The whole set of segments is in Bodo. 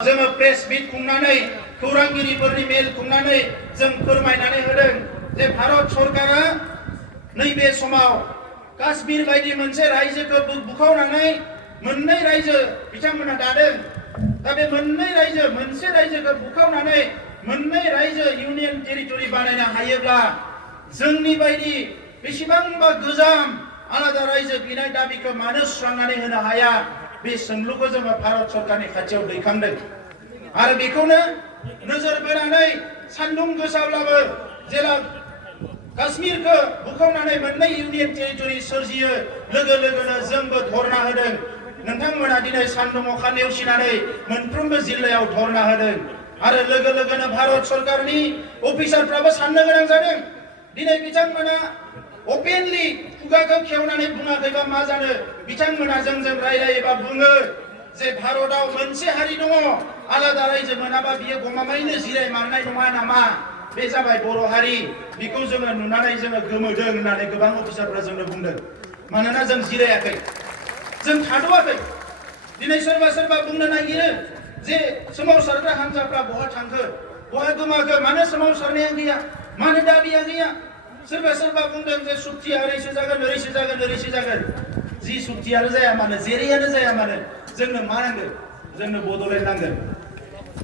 जोङो प्रेस मिट खुंनानै खौरांगिरिफोरनि मेल खुंनानै जों फोरमायनानै होदों जे भारत सरकारा नैबे समाव काश्मीर बायदि मोनसे रायजोखौ बुखावनानै मोननै रायजो बिथांमोना दादों। दा बे मोननै रायजो मोनसे रायजोखौ बुखावनानै मोननै रायजो इउनियन टेरिटरि बानायनो हायोब्ला जोंनि बायदि बेसेबांबा गोजाम आलादा रायजो बिनाय दाबिखौ मानो सुस्रांनानै होनो हाया? बे सोंलुखौ जोङो भारत सरकारनि खाथियाव दैखांदों आरो बेखौनो नोजोर बोनानै सान्दुं गोसाब्लाबो जेला काश्मीरखौ बुखावनानै मोननै इउनियन टेरिटरि सोरजियो लोगो लोगोनो जोंबो धरना होदों। नोंथांमोना दिनै सान्दुं अखा नेवसिनानै मोनफ्रोमबो जिल्लायाव धरना होदों आरो लोगो लोगोनो भारत सरकारनि अफिसारफ्राबो साननो गोनां जादों। दिनै बिथांमोना अपेनलि खुगाखौ खेवनानै बुङाखैबा मा जानो? बिथांमोना जोंजों रायलायोबा बुङो जे भारतआव मोनसे हारि दङ, आलादा रायजो मोनाबा बियो गमामायैनो जिराय मारनाय नङा नामा? बे जाबाय बर' हारि। बेखौ जोङो नुनानै जोङो गोमोदों होननानै गोबां अफिसारफ्रा जोंनो बुंदों। मानोना जों जिरायाखै, जों थाद'आखै। दिनै सोरबा सोरबा बुंनो नागिरो जे सोमावसारग्रा हान्जाफ्रा बहा थांखो, बहा गोमाखो, मानो सोमावसारनाया गैया, मानो दाबिया गैया? सोरबा सोरबा बुंदों जे सुक्तिया ओरैसो जागोन ओरैसो जागोन ओरैसो जागोन। जि सुक्तियानो जाया मानो, जेरैयानो जाया मानो, जोंनो मा नांगौ? जोंनो बड'लेण्ड नांगोन।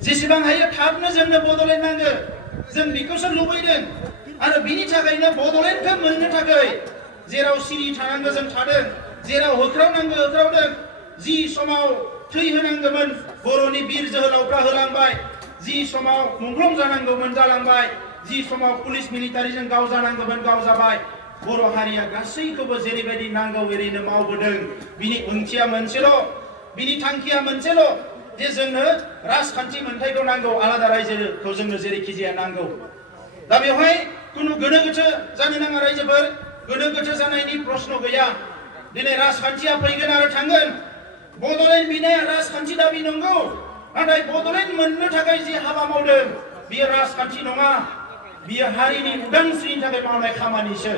जेसेबां हायो थाबनो जोंनो बड'लेण्ड नांगौ। जों बेखौसो लुबैदों आरो बिनि थाखायनो बड'लेण्डखौ मोननो थाखाय जेराव सिरि थानांगौ जों थादों, जेराव होख्रावनांगौ होख्रावदों। जि समाव थै होनांगौमोन बर'नि बिर जोहोलावफ्रा होलांबाय, जि समाव मुंख्लं जानांगौमोन जालांबाय, जि समाव पुलिस मिलिटारिजों गावजानांगौमोन गावजाबाय। बर' हारिया गासैखौबो जेरैबायदि नांगौ एरैनो मावबोदों। बिनि ओंथिया मोनसेल', बिनि थांखिया मोनसेल', जे जोंनो राजखान्थि मोन्थायखौ नांगौ, आलादा रायजोखौ जोंनो जेरैखि जाया नांगौ। दा बेवहाय खुनु गोनो गोथो जानो नाङा रायजोफोर, गोनो गोथो जानायनि प्रश्न गैया। दिनै राजखान्थिया फैगोन आरो थांगोन। बड'लेण्ड बिनाया राजखान्थि दाबि नंगौ, नाथाय बड'लेण्ड मोननो थाखाय जि हाबा मावदों बियो राजखान्थि नङा। बियो हारिनि उदांस्रिनि थाखाय मावनाय खामानिसो,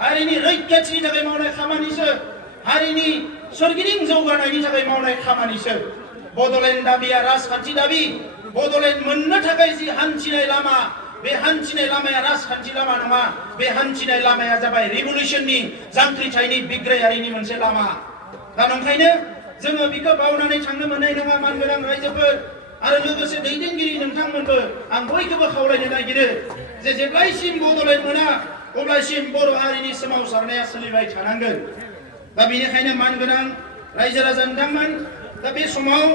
हारिनि रैखाथिनि थाखाय मावनाय खामानिसो, हारिनि सोरगिदिं जौगानायनि थाखाय मावनाय खामानिसो। बड'लेण्ड दाबिया राजखान्थि दाबि। बड'लेण्ड मोननो थाखाय जि हान्थिनाय लामा, बे हान्थिनाय लामाया राजखान्थि लामा नङा। बे हान्थिनाय लामाया जाबाय रिभलिउसननि, जांख्रिथायनि, बिग्रायारिनि मोनसे लामा। दा नंखायनो जोङो बेखौ बावनानै थांनो मोननाय नङा मानगोनां रायजोफोर आरो लोगोसे दैदेनगिरि नोंथांमोनबो। आं बयखौबो खावलायनो नागिरो जे जेब्लायसिम बड'लेण्ड मोना अब्लासिम बर' हारिनि सोमावसारनाया सोलिबाय थानांगोन। दा बेनिखायनो मानगोनां रायजो राजा नोंथांमोन, दा बे समाव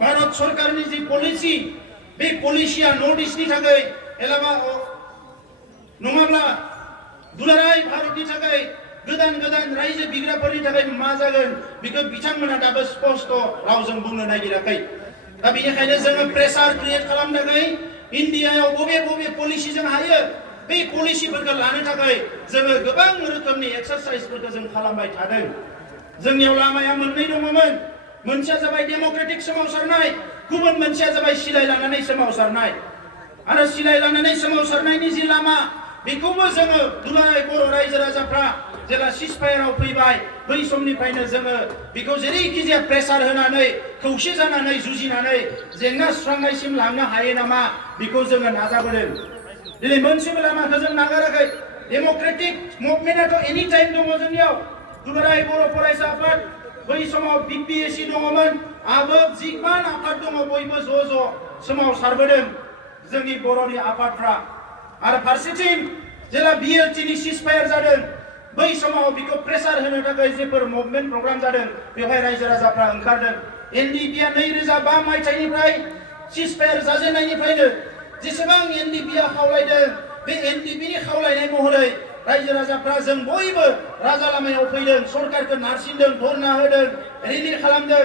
भारत सरकारनि जि पलिसि, बे पलिसिया नर्थ इस्टनि थाखाय नङाब्ला दुलाराय भारतनि थाखाय गोदान गोदान रायजो बिग्राफोरनि थाखाय मा जागोन बेखौ बिथांमोना दाबो स्पष्ट रावजों बुंनो नागिराखै। दा बेनिखायनो जोङो प्रेसार क्रिएट खालामनो थाखाय इन्डियायाव बबे बबे पलिसिजों हायो बे पलिसिफोरखौ लानो थाखाय जोङो गोबां रोखोमनि एक्सारसाइजफोरखौ जों खालामबाय थादों। जोंनियाव लामाया मोननै दङमोन। मोनसेया जाबाय डेम'क्रेटिक सोमावसारनाय, गुबुन मोनसेया जाबाय सिलाय लानानै सोमावसारनाय। आरो सिलाय लानानै सोमावसारनायनि जि लामा, बेखौबो जोङो दुलाराय बर' रायजो राजाफ्रा जेला सिजफायाराव फैबाय बै समनिफ्रायनो जोङो बेखौ जेरैखि जाया प्रेसार होनानै खौसे जानानै जुजिनानै जेंना सुस्रांनायसिम लांनो हायो नामा बेखौ जोङो नाजाबोदों। दिनै मोनसेबो लामाखौ जों नागाराखै। डेम'क्रेटिक मुभमेन्टआथ' एनि टाइम दङ जोंनियाव। दुलाराय बर' फरायसा आफाद, बै समाव बिपिएसि दङमोन, आबोब जिमान आफाद दङ, बयबो ज' ज' सोमावसारबोदों जोंनि बर'नि आफादफ्रा। आरो फारसेथिं जेला बिएलटिनि सिजफायार जादों बै समाव बेखौ प्रेसार होनो थाखाय जेफोर मुभमेन्ट प्रग्राम जादों बेवहाय रायजो राजाफ्रा ओंखारदों। एनडिपिआ 2005 मायथाइनिफ्राय सिजफायार जाजेननायनिफ्रायनो जेसेबां एनडिपिआ खावलायदों, बे एनडिपिनि खावलायनाय महरै रायजो राजाफ्रा जों बयबो राजा लामायाव फैदों, सरकारखौ नारसिनदों, धरना होदों, रेलि खालामदों,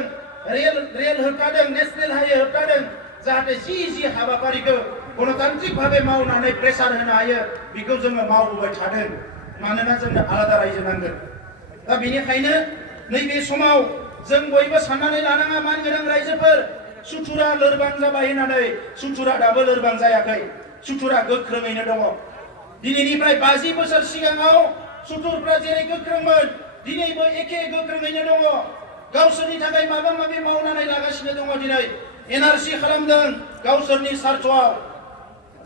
रेल होबथादों, नेशनेल हाइवे होबथादों, जाहाथे जि हाबाफारिखौ गणतान्त्रिक भावे मावनानै प्रेसार होनो हायो बेखौ जोङो मावबोबाय थादों। मानोना जोंनो आलादा रायजो नांगोन। दा बेनिखायनो नैबे समाव जों बयबो साननानै लानाङा मानगोनां रायजोफोर, सुथुरा लोरबां जाबाय होननानै सुथुरा दाबो लोरबां जायाखै, सुथुरा गोख्रोङैनो दङ। दिनैनिफ्राय 50 बोसोर सिगाङाव सुथुरफ्रा जेरै गोख्रोंमोन दिनैबो एखे गोख्रोङैनो दङ। गावसोरनि थाखाय माबा माबि मावनानै लागासिनो दङ। दिनै NRC खालामदों गावसोरनि सार्थआव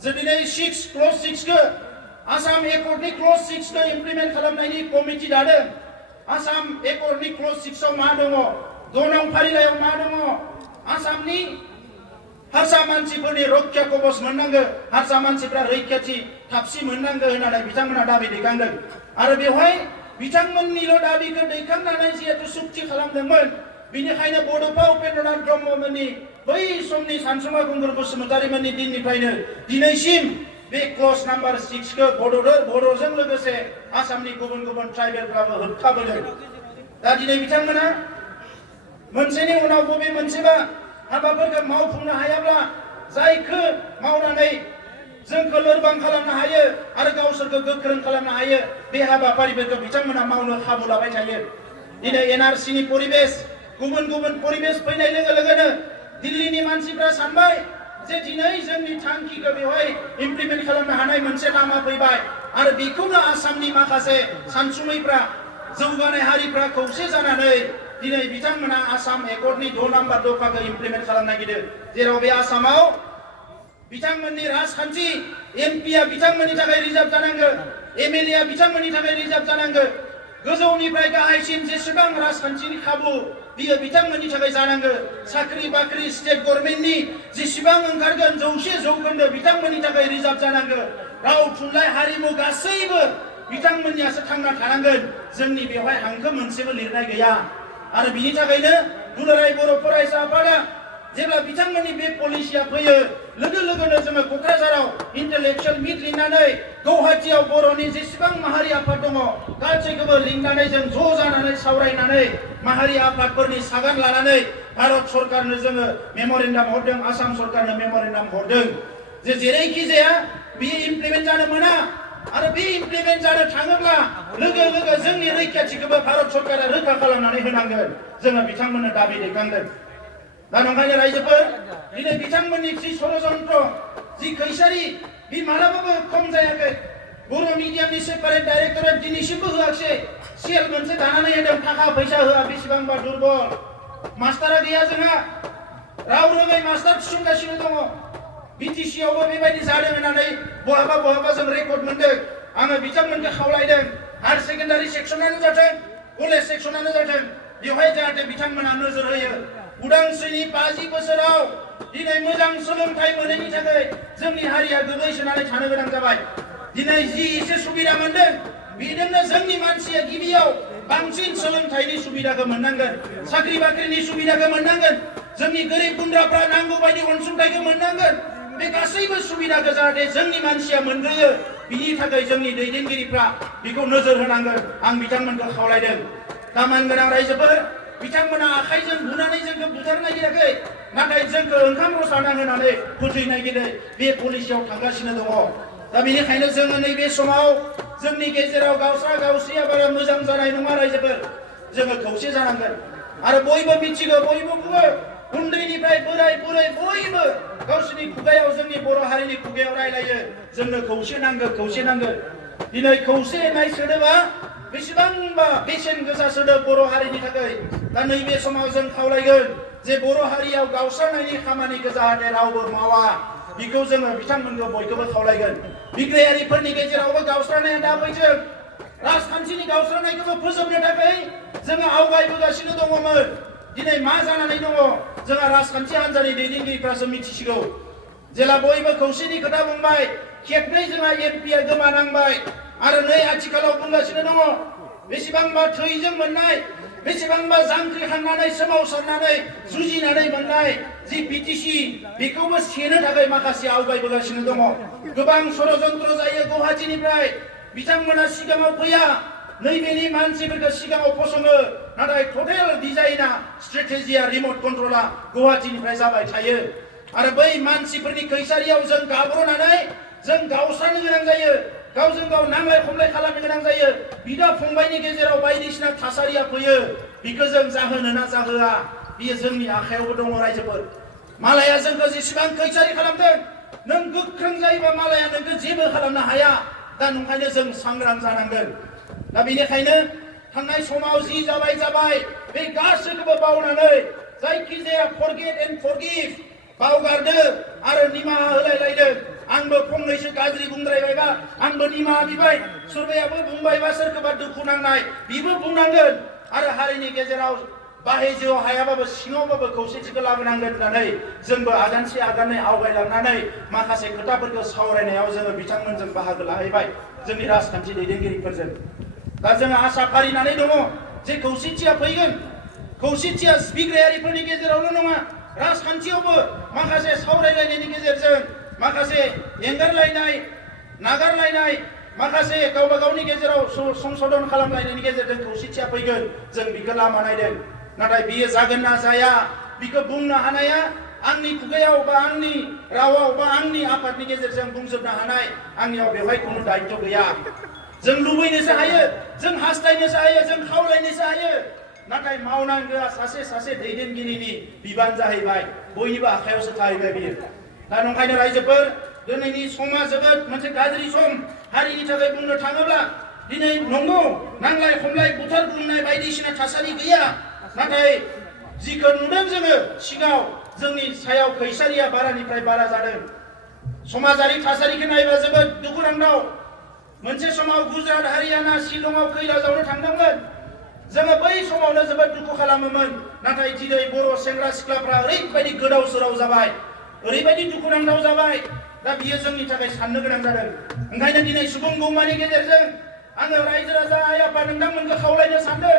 दिनै 6 क्ल'ज 6 खौ आसाम एकर्डनि क्ल'ज 6 खौ इमप्लिमेन्ट खालामनायनि कमिटि दादों आसाम एकर्डनि क्ल'ज 6 आव मा दङ 2 नं फारिलाइयाव मा दङ आसामनि हारसा मानसिफोरनि रक्षा कवच मोननांगौ हारसा मानसिफ्रा रैखाथि थाबसि मोननांगौ होननानै बिथांमोना दाबि दैखांदों आरो बेवहाय बिथांमोननिल' दाबिखौ दैखांनानै जिहेतु सुक्ति खालामदोंमोन बिनिखायनो बड'फा उपेन्द्रनाथ ब्रह्ममोननि बै समनि सानसुमा गंगुर बसुमतारीमोननि दिननिफ्रायनो दिनैसिम बे क्ल'ज नाम्बार 6 खौ बड'जों लोगोसे आसामनि गुबुन गुबुन ट्राइबेलफ्राबो होबथाबोदों दा दिनै बिथांमोना मोनसेनि उनाव बबे मोनसेबा हाबाफोरखौ मावफुंनो हायाब्ला जायखौ मावनानै जोंखौ लोरबां खालामनो हायो आरो गावसोरखौ गोख्रों खालामनो हायो बे हाबाफारिफोरखौ बिथांमोना मावनो खाबु लाबाय थायो दिनै NRCनि परिबेस गुबुन गुबुन परिबेस फैनाय लोगो लोगोनो दिल्लीनि मानसिफ्रा सानबाय जे दिनै जोंनि थांखिखौ बेवहाय इमप्लिमेन्ट खालामनो हानाय मोनसे लामा फैबाय आरो बेखौनो आसामनि माखासे सानसुमैफ्रा जौगानाय हारिफ्रा खौसे जानानै दिनै बिथांमोना आसाम एकर्डनि 2 नाम्बार दफाखौ इमप्लिमेन्ट खालामनो नागिरदों जेराव बे आसामाव बिथांमोननि राजखान्थि एमपिआ बिथांमोननि थाखाय रिजार्भ जानांगौ एमएलएआ बिथांमोननि थाखाय रिजार्भ जानांगौ गोजौनिफ्राय गाहायसिम जेसेबां राजखान्थिनि खाबु बियो बिथांमोननि थाखाय जानांगौ साख्रि बाख्रि स्टेट गभर्नमेन्टनि जेसेबां ओंखारगोन 100% बिथांमोननि थाखाय रिजार्भ जानांगौ राव थुनलाइ हारिमु गासैबो बिथांमोननियासो थांना थानांगोन जोंनि बेवहाय हांखो मोनसेबो लिरनाय गैया आरो बिनि थाखायनो दुलाराय बर' फरायसा आफादा जेब्ला बिथांमोननि बे पलिसिया फैयो लोगो लोगोनो जोङो क'क्राझाराव इन्टेलेक्चुवेल मिट लिंनानै गुवाहाटीयाव बर'नि जेसेबां माहारि आफाद दङ गासैखौबो लिंनानै जों ज' जानानै सावरायनानै माहारि आफादफोरनि सागान लानानै भारत सरकारनो जोङो मेम'रेन्डाम हरदों आसाम सरकारनो मेम'रेन्डाम हरदों जे जेरैखि जाया बियो इमप्लिमेन्ट जानो मोना आरो बे इमप्लिमेन्ट जानो थाङोब्ला लोगो लोगो जोंनि रैखाथिखौबो भारत सरकारा रोखा खालामनानै होनांगोन जोङो बिथांमोननो दाबि दैखांदों दा नंखायनो रायजोफोर दिनै बिथांमोननि जि षड़यन्त्र जि खैसारि बे मालाबाबो खम जायाखै बर' मिडियामनि सेपारेट डाइरेक्टरेट दिनैसिमबो होआखै सेल मोनसे दानानै होदों थाखा फैसा होआ बेसेबांबा दुर्बल मास्टारा गैया जोंहा राव रोङै मास्टार थिसनगासिनो दङ BTC आवबो बेबायदि जादों होननानै बहाबा जों रेकर्ड मोनदों आङो बिथांमोनखौ खावलायदों हायार सेकेन्डारि सेक्सनानो जाथों कलेज सेक्सनानो जाथों बेवहाय जाहाथे बिथांमोना नोजोर होयो उदांस्रिनि 50 बोसोराव दिनै मोजां सोलोंथाइ मोनैनि थाखाय जोंनि हारिया गोग्लैसोनानै थानो गोनां जाबाय दिनै जि एसे सुबिदा मोनदों बेजोंनो जोंनि मानसिया गिबियाव बांसिन सोलोंथाइनि सुबिदाखौ मोननांगोन साख्रि बाख्रिनि सुबिदाखौ मोननांगोन जोंनि गोरिब गुन्द्राफ्रा नांगौ बायदि अनसुंथाइखौ मोननांगोन बे गासैबो सुबिदाखौ जाहाथे जोंनि मानसिया मोनग्रोयो बिनि थाखाय जोंनि दैदेनगिरिफ्रा बेखौ नोजोर होनांगोन आं बिथांमोनखौ खावलायदों दा मानगोनां रायजोफोर बिथांमोना आखाइजों बुनानै जोंखौ बुथारनो नागिराखै नाथाय जोंखौ ओंखाम रसा नांहोनानै फोथैनो नागिरो बे पलिसियाव थांगासिनो दङ दा बेनिखायनो जोङो नैबे समाव जोंनि गेजेराव गावस्रा गावस्रिया बारा मोजां जानाय नङा रायजोफोर जोङो खौसे जानांगोन आरो बयबो मिथिगौ बयबो बुङो उन्दैनिफ्राय बोराय बुरै बयबो गावसोरनि खुगायाव जोंनि बर' हारिनि खुगायाव रायलायो जोंनो खौसे नांगौ दिनै खौसे होननाय सोदोबा बेसेबांबा बेसेन गोसा सोदोब बर' हारिनि थाखाय दा नैबे समाव जों खावलायगोन जे बर' हारियाव गावस्रानायनि खामानिखौ जाहाथे रावबो मावा बेखौ जोङो बिथांमोनखौ बयखौबो खावलायगोन बिग्रायारिफोरनि गेजेरावबो गावस्रानाया दा फैदों राजखान्थिनि गावस्रानायखौबो फोजोबनो थाखाय जोङो आवगायबोगासिनो दङमोन दिनै मा जानानै दङ जोंहा राजखान्थि हान्जानि दैदेनगिरिफ्रासो मिथिसिगौ जेला बयबो खौसेनि खोथा बुंबाय खेबनै जोंहा एमपिआ गोमानांबाय आरो नै आथिखालाव बुंगासिनो दङ बेसेबांबा थैजों मोननाय बेसेबांबा जांख्रिखांनानै सोमावसारनानै जुजिनानै मोननाय जि BTC बेखौबो सेनो थाखाय माखासे आवगायबोगासिनो दङ गोबां षड़यन्त्र जायो गुवाहाटीनिफ्राय बिथांमोना सिगाङाव फैया नैबेनि मानसिफोरखौ सिगाङाव फसङो नाथाय टटेल डिजाइना स्ट्रेटेजिया रिमट कन्ट्रला गुवाहाटीनिफ्राय जाबाय थायो आरो बै मानसिफोरनि खैसारियाव जों गाब्रनानै जों गावस्रानो गोनां जायो गावजों गाव नांलाय खमलाय खालामनो गोनां जायो बिदा फंबायनि गेजेराव बायदिसिना थासारिया फैयो बेखौ जों जाहोनो ना जाहोआ बियो जोंनि आखायावबो दङ रायजोफोर मालाया जोंखौ जेसेबां खैसारि खालामदों नों गोख्रों जायोबा मालाया नोंखौ जेबो खालामनो हाया दा नंखायनो जों सांग्रां जानांगोन दा बेनिखायनो थांनाय समाव जि जाबाय बे गासैखौबो बावनानै जायखिजाया forget and forgive बावगारदो आरो निमाहा होलायलायदो आंबो फंनैसो गाज्रि बुंद्रायबायबा आंबो निमाहा बिबाय सोरबायाबो बुंबायबा सोरखौबा दुखु नांनाय बिबो बुंनांगोन आरो हारिनि गेजेराव बाहेजोआव हायाबाबो सिङावबाबो खौसेथिखौ लाबोनांगोन होननानै जोंबो आगानसे आगानै आवगायलांनानै माखासे खोथाफोरखौ सावरायनायाव जोङो बिथांमोनजों बाहागो लाहैबाय जोंनि राजखान्थि दैदेनगिरिफोरजों दा जोङो आसा फारिनानै दङ जे खौसेथिया फैगोन खौसेथिया बिग्रायारिफोरनि गेजेरावल' नङा राजखान्थियावबो माखासे सावरायलायनायनि गेजेरजों माखासे एंगारलायनाय नागारलायनाय माखासे गावबा गावनि गेजेराव संशोधन खालामलायनायनि गेजेरजों खौसेथिया फैगोन जों बेखौ लामा नायदों नाथाय बियो जागोन ना जाया बेखौ बुंनो हानाया आंनि खुगायाव बा आंनि रावाव बा आंनि आफादनि गेजेरजों बुंजोबनो हानाय आंनियाव बेवहाय खुनु दायित्व गैया जों लुबैनोसो हायो जों हास्थायनोसो हायो जों खावलायनोसो हायो नाथाय मावनांगौआ सासे सासे दैदेनगिरिनि बिबान जाहैबाय बयनिबो आखायावसो थाहैबाय बियो दा नंखायनो रायजोफोर दिनैनि समा जोबोद मोनसे गाज्रि सम हारिनि थाखाय बुंनो थाङोब्ला दिनै नंगौ नांलाय खमलाय बुथार बुंनाय बायदिसिना थासारि गैया नाथाय जिखौ नुदों जोङो सिगाङाव जोंनि सायाव खैसारिया बारानिफ्राय बारा जादों समाजारि थासारिखौ नायबा जोबोद दुखुनांथाव मोनसे समाव गुजरात हारियाना शिलंआव खैला जावनो थांदोंमोन जोङो बै समावनो जोबोद दुखु खालामोमोन नाथाय दिनै बर' सेंग्रा सिख्लाफ्रा ओरैबायदि गोदाव सोराव जाबाय ओरैबायदि दुखुनांथाव जाबाय दा बियो जोंनि थाखाय साननो गोनां जादों ओंखायनो दिनै सुबुं गौमानि गेजेरजों आङो रायजो राजा आइ आफा नोंथांमोनखौ खावलायनो सानदों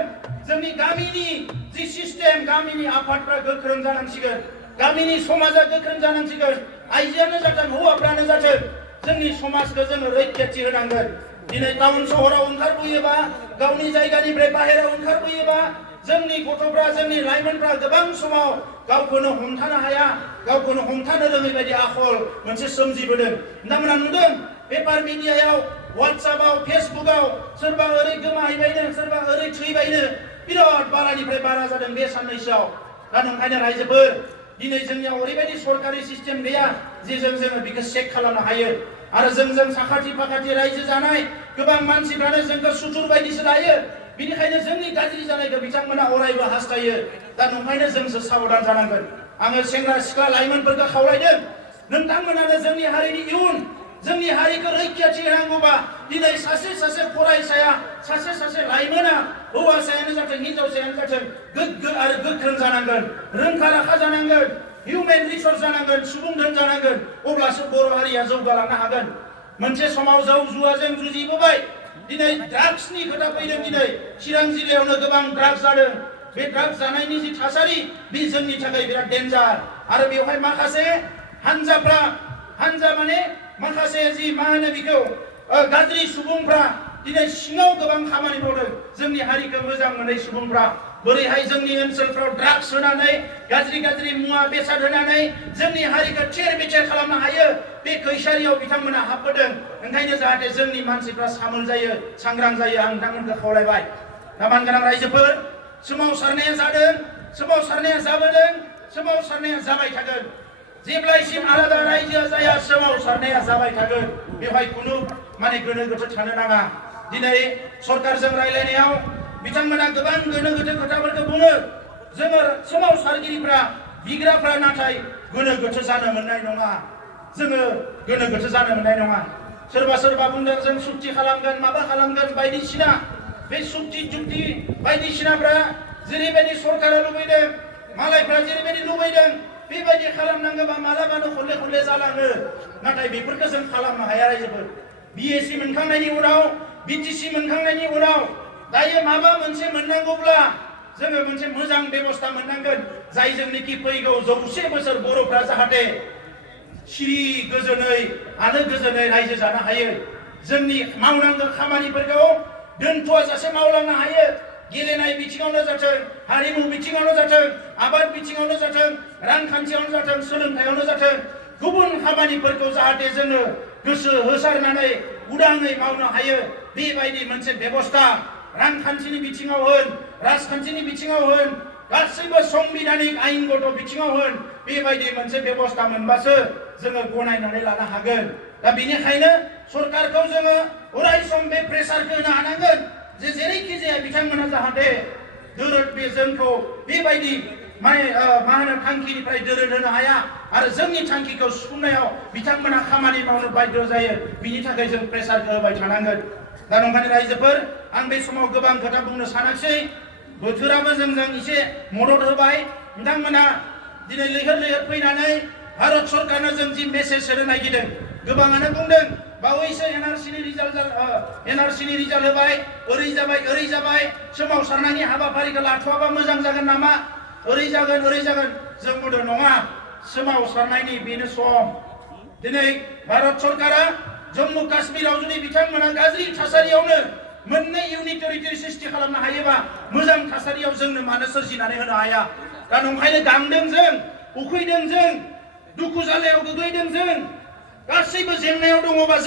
जोंनि गामिनि जि सिस्टेम गामिनि आफादफ्रा गोख्रों जानांसिगोन गामिनि समाजा गोख्रों जानांसिगोन आइजोआनो जाथों हौवाफ्रानो जाथों जोंनि समाजखौ जोङो रैखाथि होनांगोन दिनै टाउन सहराव ओंखारबोयोबा गावनि जायगानिफ्राय बाहेरायाव ओंखारबोयोबा जोंनि गथ'फ्रा जोंनि लाइमोनफ्रा गोबां समाव गावखौनो हमथानो हाया गावखौनो हमथानो रोङै बायदि आखल मोनसे सोमजिबोदों नोंथांमोना नुदों पेपार मिडियायाव वाट्सएपआव फेसबुकआव सोरबा ओरै गोमाहैबायनो सोरबा ओरै थैबायनो बिराद बारानिफ्राय बारा जादों बे साननैसोआव दा नंखायनो रायजोफोर दिनै जोंनियाव ओरैबायदि सरकारि सिस्टेम गैया जे जोङो बेखौ चेक खालामनो हायो आरो जोंजों साखाथि फाखाथि रायजो जानाय गोबां मानसिफ्रानो जोंखौ सुथुर बायदिसो लायो बिनिखायनो जोंनि गाज्रि जानायखौ बिथांमोना अरायबो हास्थायो दा नंखायनो जोंसो साबधान जानांगोन आङो सेंग्रा सिख्ला लाइमोनफोरखौ खावलायदों नोंथांमोनानो जोंनि हारिनि इयुन जोंनि हारिखौ रैखाथि होनांगौबा दिनै सासे सासे फरायसाया सासे सासे लाइमोना हौवासायानो जाथों हिनजावसायानो जाथों गोग्गो आरो गोख्रों जानांगोन रोंखा राखा जानांगोन हिउमेन रिसर्स जानांगोन सुबुं धोन जानांगोन अब्लासो बर' हारिया जौगालांनो हागोन मोनसे समाव जौ जुवाजों जुजिबोबाय दिनै ड्राग्सनि खोथा फैदों दिनै चिरां जिल्लायावनो गोबां ड्राग्स जादों बे ड्राग्स जानायनि जि थासारि बे जोंनि थाखाय बिराद डेन्जार आरो बेवहाय माखासे हानजा माने माखासे जि मा होनो बेखौ गाज्रि सुबुंफ्रा दिनै सिङाव गोबां खामानि मावदों जोंनि हारिखौ मोजां मोनै सुबुंफ्रा बोरैहाय जोंनि ओनसोलफ्राव ड्राग्स होनानै गाज्रि मुवा बेसाद होनानै जोंनि हारिखौ थेर बेथेर खालामनो हायो बे खैसारियाव बिथांमोना हाबबोदों ओंखायनो जाहाथे जोंनि मानसिफ्रा सामोल जायो सांग्रां जायो आं नोंथांमोनखौ खावलायबाय दा मानगोनां रायजोफोर सोमावसारनाया जादों सोमावसारनाया जाबोदों सोमावसारनाया जाबाय थागोन जेब्लायसिम आलादा रायजोआ जाया सोमावसारनाया जाबाय थागोन बेवहाय खुनु माने गोनो गोथो थानो नाङा दिनै सरकारजों रायलायनायाव बिथांमोना गोबां गोनो गोथो खोथाफोरखौ बुङो जोङो सोमावसारगिरिफ्रा बिग्राफ्रा नाथाय गोनो गोथो जानो मोननाय नङा जोङो गोनो गोथो जानो मोननाय नङा सोरबा बुंदों जों सुक्ति खालामगोन माबा खालामगोन बायदिसिना बे सुक्ति जुक्ति बायदिसिनाफ्रा जेरैबायदि सरकारा लुबैदों मालायफ्रा जेरैबायदि लुबैदों बेबायदि खालामनांगौबा मालाबानो खनले जालाङो नाथाय बेफोरखौ जों खालामनो हाया रायजोफोर बिएसि मोनखांनायनि उनाव बिटिसि मोनखांनायनि उनाव दायो माबा मोनसे मोननांगौब्ला जोङो मोनसे मोजां बेबस्था मोननांगोन जायजोंनोखि फैगौ 100 बोसोर बर'फ्रा जाहाथे सिरि गोजोनै आलो गोजोनै रायजो जानो हायो जोंनि मावनांगौ खामानिफोरखौ दोनथ'आजासे मावलांनो हायो गेलेनाय बिथिङावनो जाथों हारिमु बिथिङावनो जाथों आबाद बिथिङावनो जाथों रांखान्थियावनो जाथों सोलोंथायावनो जाथों गुबुन खामानिफोरखौ जाहाथे जोङो गोसो होसारनानै उदाङै मावनो हायो बेबायदि मोनसे बेबस्था रांखान्थिनि बिथिङाव होन राजखान्थिनि बिथिङाव होन गासैबो संबिधानिक आयेनगत बिथिङाव होन बेबायदि मोनसे बेबस्था मोनबासो जोङो गनायनानै लानो हागोन दा बेनिखायनो सरकारखौ जोङो अराय सम बे प्रेसारखौ होनो हानांगोन जे जेरैखि जाया बिथांमोना जाहाथे जोंखौ बेबायदि माने मा होनो थांखिनिफ्राय दोरोद होनो हाया आरो जोंनि थांखिखौ सुफुंनायाव बिथांमोना खामानि मावनो बाध्य जायो बिनि थाखाय जों प्रेसार होबाय थानांगोन दा नंखायनो रायजोफोर आं बे समाव गोबां खोथा बुंनो सानाखिसै बोथोराबो जोंजों एसे मदद होबाय बिथांमोना दिनै लैहोर लैहोर फैनानै भारत सरकारनो जों जि मेसेज होनो नागिरदों गोबाङानो बुंदों बावैसो एनआरसिनि रिजाल्ट होबाय ओरै जाबाय सोमावसारनायनि हाबाफारिखौ लाथ'वाबा मोजां जागोन नामा ओरै जागोन जों बुंदों नङा सोमावसारनायनि बेनो सम दिनै भारत सरकारा जम्मु काश्मीराव जुदि बिथांमोना गाज्रि थासारियावनो मोननै इउनिट टेरिटरि सृष्टि खालामनो हायोबा मोजां थासारियाव जोंनो मानो सोरजिनानै होनो हाया दा नंखायनो गांदों जों उखैदों जों दुखु जालायाव गोग्लैदों जों गासैबो जेंनायाव दङबा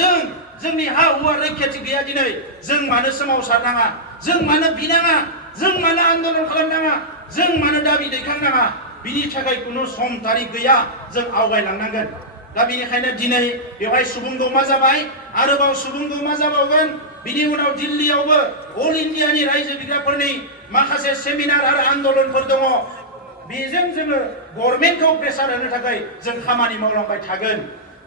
जोंनि हा हुआ रैखाथि गैया दिनै जों मानो सोमावसारनाङा जों मानो बिनाङा जों मानो आन्दोलन खालामनाङा जों मानो दाबि दैखांनाङा बिनि थाखाय खुनु सम तारिख गैया जों आवगायलांनांगोन दा बेनिखायनो दिनै बेवहाय सुबुं गौमा जाबाय आरोबाव सुबुं गौमा जाबावगोन बिनि उनाव दिल्लीयावबो अल इन्डियानि रायजो बिग्राफोरनि माखासे सेमिनार आरो आन्दोलनफोर दङ बेजों जोङो गभर्नमेन्टखौ प्रेसार होनो थाखाय जों खामानि मावलांबाय थागोन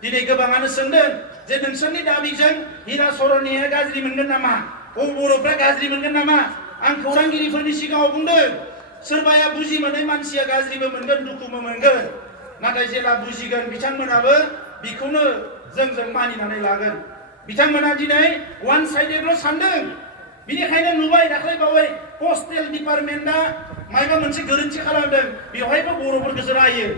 दिनै गोबाङानो सोंदों जे नोंसोरनि दाबिजों हिरा सरनिया गाज्रि मोनगोन नामा बर'फ्रा गाज्रि मोनगोन नामा आं खौरांगिरिफोरनि सिगाङाव बुंदों सोरबाया बुजि मोनै मानसिया गाज्रिबो मोनगोन दुखुबो मोनगोन नाथाय जेला बुजिगोन बिथांमोनाबो बेखौनो जों मानिनानै लागोन बिथांमोना दिनै वान साइडेडल' सानदों बिनिखायनो नुबाय दाख्लै बावै पस्टेल डिपार्टमेन्टआ मायबा मोनसे गोरोन्थि खालामदों बेवहायबो बर'फोरखौ रायो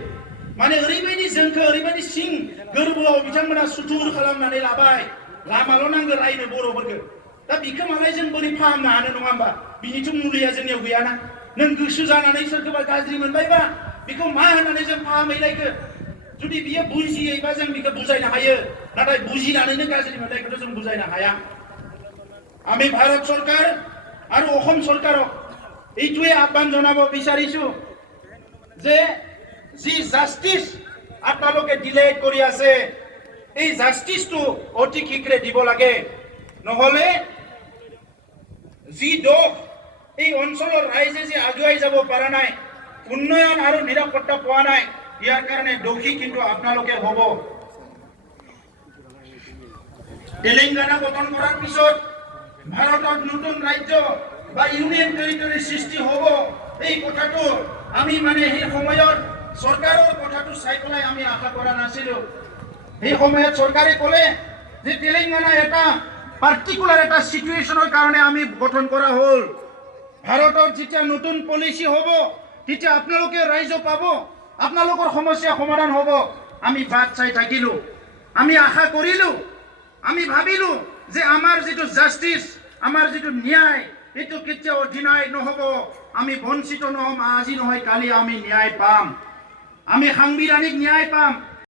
माने ओरैबायदि जोंखौ ओरैबायदि सिं गोरबोआव बिथांमोना सुथुर खालामनानै लाबाय लामाल' नांगौ रायनो बर'फोरखौ दा बिखौ मालाय जों बोरै फाहामनो हानो नङा होमबा बिनिथ' मुलिया जोंनियाव गैयाना नों गोसो जानानै सोरखौबा गाज्रि मोनबायबा बेखौ मा होननानै जों फाहामहैलायखो जुदि बियो बुजियैबा जों बेखौ बुजायनो हायो नाथाय बुजिनानैनो गाज्रि मोननायखौथ' जों बुजायनो हाया আমি ভারত সরকার আর অসম সরকারক এইটোৱে আহ্বান জনাব বিচাৰিছো যে যি জাষ্টিস আপোনালোকে ডিলে কৰি আছে এই জাষ্টিসটো অতি শীঘ্ৰে দিব লাগে নহলে যি দোষ এই অঞ্চলৰ ৰাইজে যে আগুৱাই যাব পৰা নাই উন্নয়ন আৰু নিৰাপত্তা পোৱা নাই ইয়াৰ কাৰণে দোষী কিন্তু আপোনালোকে হ'ব তেলেঙ্গানা গঠন কৰাৰ পিছত ভাৰতত নতুন ৰাজ্য বা ইউনিয়ন টেৰিটৰি সৃষ্টি হ'ব এই কথাটো আমি মানে এই সময়ত চৰকাৰৰ কথাটো চাই পেলাই আমি আশা কৰা নাছিলো এই সময়ত চৰকাৰে ক'লে যে তেলেঙ্গানা এটা পাৰ্টিকুলাৰ এটা সিচুৱেশ্যনৰ কাৰণে আমি গঠন কৰা হ'ল ভাৰতত যেতিয়া নতুন পলিচি হ'ব তেতিয়া আপোনালোকে ৰাইজ পাব আপোনালোকৰ সমস্যা সমাধান হ'ব আমি বাট চাই থাকিলো আমি আশা কৰিলো আমি ভাবিলো যে আমাৰ যেটো জাষ্টিস আমাৰ যেটো ন্যায় এটো কেতিয়াও ডিনাই নহব আমি বঞ্চিত নহম আজি নহয় কালি আমি ন্যায় পাম আমি সাংবিধানিক ন্যায় পাম